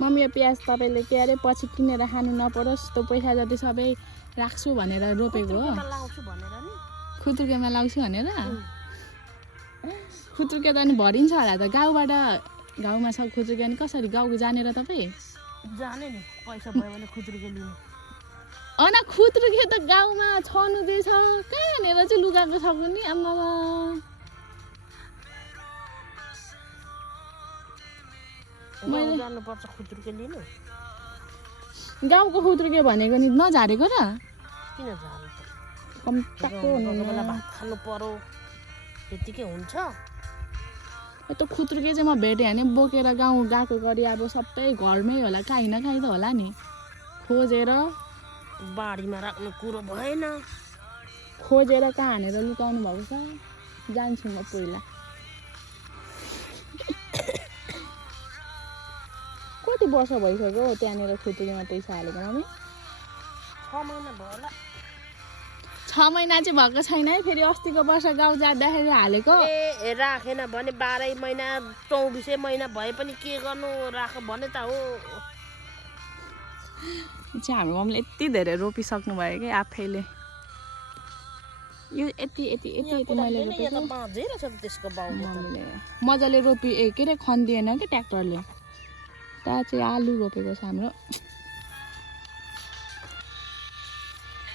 mummy यो प्याज तपाईँले के अरे पछि किनेर खानु नपरोस् त्यो पैसा जति सबै राख्छु भनेर रोपेको हो खुत्रुकेमा लाउँछु भनेर खुत्रुके त अनि भरिन्छ होला त गाउँमा सब खुत्रुके अनि कसरी गाउँ जानेर तपाईँ जाने नि पैसा भयो भने खुत्रुके लिनु होइन खुत्रुके त गाउँमा छनु दिएछ कहाँनिर चाहिँ लुगाको सक्नु नि आम्मा मैले जानुपर्छ खुत्रुके लिनु गाउँको खुत्रुके भनेको नि नझारेको र किन जानु त कम्टाको बेला भात खानु पर्यो त्यतिकै हुन्छ त्यो खुत्रुके चाहिँ म भेटेँ भने बोकेर गाउँ गएको गरी अब सबै घरमै होला काहीँ न काहीँ त होला नि खोजेर बारीमा राख्नु कुरो भएन खोजेर कहाँ हानेर लुकाउनु भएको छ जान्छु म पहिला कति वर्ष भइसक्यो त्यहाँनिर खुत्रुकेमा पैसा हालेको मम्मी 6 महिना भयो होला 6 महिना चाहिँ भएको छैन है फेरि अस्तिको वर्ष गाउँ जाँदाखेरि हालेको ए राखेन भने 12 महिना 24 महिना भए पनि के गर्नु राख भने त हो चाहिँ हाम्रो मम्मीले यति धेरै रोपिसक्नु भयो कि आफैले यो यति मैले मम्मीले मजाले रोपी के अरे खनिदिएन कि ट्र्याक्टरले त्यहाँ चाहिँ आलु रोपेको छ हाम्रो